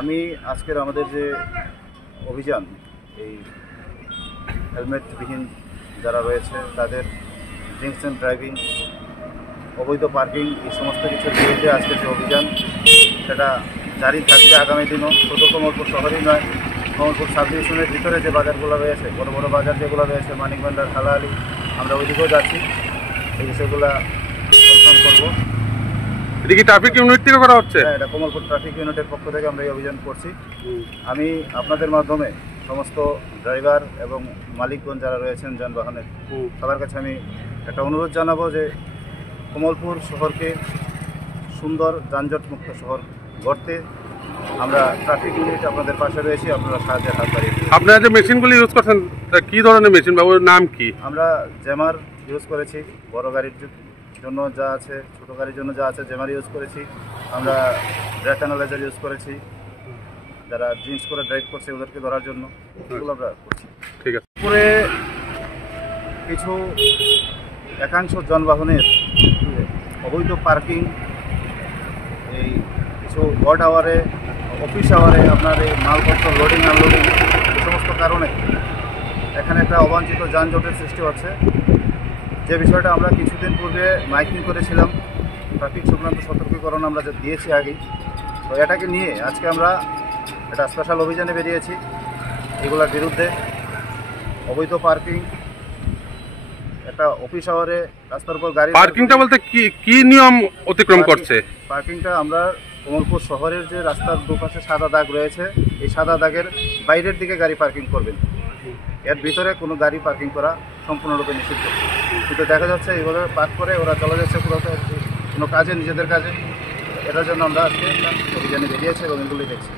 আমি আজকের আমাদের যে অভিযান, এই হেলমেটবিহীন যারা রয়েছে তাদের ড্রিঙ্কস অ্যান্ড ড্রাইভিং, অবৈধ পার্কিং, এই সমস্ত কিছুর বিরুদ্ধে আজকের যে অভিযান সেটা জারি থাকবে আগামী দিনও। শুধু কমলপুর শহরেই নয়, কমলপুর সাব ডিভিশনের ভিতরে যে বাজারগুলো রয়েছে, বড় বড় বাজার যেগুলো রয়েছে, মানিকভান্ডার, খালাআলি, আমরা ওইদিকেও যাচ্ছি, এই বিষয়গুলো কনফার্ম করবো। এটা কি ট্রাফিক ইউনিট থেকে করা হচ্ছে? হ্যাঁ, এটা কমলপুর ট্রাফিক ইউনিটের পক্ষ থেকে আমরা এই অভিযান করছি। আমি আপনাদের মাধ্যমে সমস্ত ড্রাইভার এবং মালিকগণ যারা রয়েছেন যানবাহনের, সবার কাছে আমি একটা অনুরোধ জানাবো যে কমলপুর শহরকে সুন্দর যানজটমুক্ত শহর গড়তে আমরা ট্রাফিক ইউনিট আপনাদের পাশে রয়েছি, আপনারা সাহায্যের হাত বাড়িয়ে দিন। আপনারা যে মেশিনগুলি ইউজ করছেন কী ধরনের মেশিন বা ওর নাম কি? আমরা জ্যামার ইউজ করেছি, বড় গাড়ির জন্য যা আছে, ছোটো গাড়ির জন্য যা আছে জ্যামার ইউজ করেছি। আমরা ব্রেক অ্যানালাইজার ইউজ করেছি, যারা ড্রিঙ্কস করে ড্রাইভ করছে ওদেরকে ধরার জন্য, এগুলো আমরা করছি। ঠিক আছে। পরে কিছু একাংশ যানবাহনের অবৈধ পার্কিং, এই কিছু অড আওয়ারে, অফিস আওয়ারে আপনার এই মালপত্র লোডিং আনলোডিং, এই সমস্ত কারণে এখানে একটা অবাঞ্ছিত যানজটের সৃষ্টি হচ্ছে। যে বিষয়টা আমরা কিছুদিন পূর্বে মাইকিং করেছিলাম, ট্রাফিক সংক্রান্ত সতর্কীকরণ আমরা যে দিয়েছি আগেই, তো এটাকে নিয়ে আজকে আমরা একটা স্পেশাল অভিযানে বেরিয়েছি এগুলোর বিরুদ্ধে। অবৈধ পার্কিং, একটা অফিস আওয়ারে রাস্তার উপর গাড়ি পার্কিংটা বলতে কি নিয়ম অতিক্রম করছে? পার্কিংটা আমরা কমলপুর শহরের যে রাস্তার দুপাশে সাদা দাগ রয়েছে, এই সাদা দাগের বাইরের দিকে গাড়ি পার্কিং করবেন, এর ভিতরে কোনো গাড়ি পার্কিং করা সম্পূর্ণরূপে নিষিদ্ধ। কিন্তু দেখা যাচ্ছে এইভাবে পার্ক করে ওরা চলে যাচ্ছে কোনো কাজে, নিজেদের কাজে। এটার জন্য আমরা আজকে অভিযানে বেরিয়েছি এবং এগুলি দেখছি।